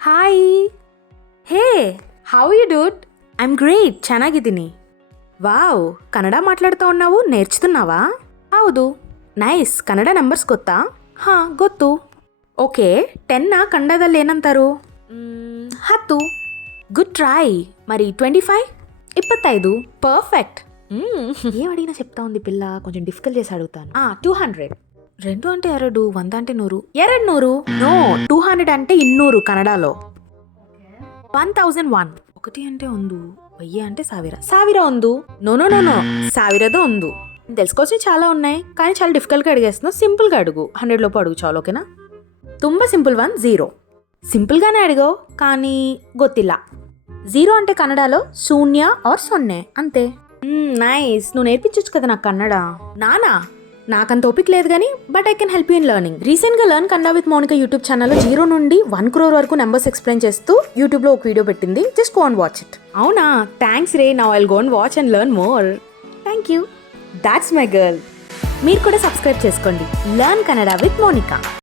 hi hey how you dude I'm great ಚೆನ್ನಾಗಿದ್ದೀನಿ wow Kannada మాట్లాడుతూ ఉన్నావు నేర్చుతున్నావా ಹೌದು ನೈಸ್ ಕನ್ನಡ ನಂಬರ್ಸ್ ಗೊತ್ತಾ ಹಾಂ ಗೊತ್ತು ಓಕೆ 10ನ ಕನ್ನಡದಲ್ಲಿ ಏನಂತಾರು 10 గుడ్ ట్రై మరి 25 పర్ఫెక్ట్ ఏం అడిగినా చెప్తా ఉంది పిల్ల కొంచెం డిఫికల్ట్ చేసి అడుగుతాను 200 రెండు అంటే 2 100 అంటే 100 200 నో 200 అంటే 200 కన్నడలో 1001 ఒకటి అంటే 1 1000 అంటే 1000 1 నో నో నో నో 1000 1 తెలుసుకోవచ్చు చాలా ఉన్నాయి కానీ చాలా డిఫికల్ట్గా అడిగేస్తున్నావు సింపుల్గా అడుగు 100 లోపు అడుగు చాలు ఓకేనా ತುಂಬ సింపుల్ 0 సింపుల్గానే అడిగో కానీ గొత్తిల్ల 0 అంటే కన్నడలో శూన్య ఆర్ సొన్నే అంతే నైస్ నువ్వు నేర్పించచ్చు కదా నాకు కన్నడ నానా నాకంత ఓపిక లేదు కానీ but I can help you in learning రీసెంట్గా learn Kannada with Mounika YouTube ఛానల్లో 0 నుండి 1 crore వరకు నెంబర్స్ ఎక్స్ప్లెయిన్ చేస్తూ యూట్యూబ్లో ఒక వీడియో పెట్టింది just go and watch it అవునా థ్యాంక్స్ రే now I'll go and watch and learn more thank you that's my girl మీరు కూడా సబ్స్క్రైబ్ చేసుకోండి లెర్న్ కన్నడ విత్ మౌనిక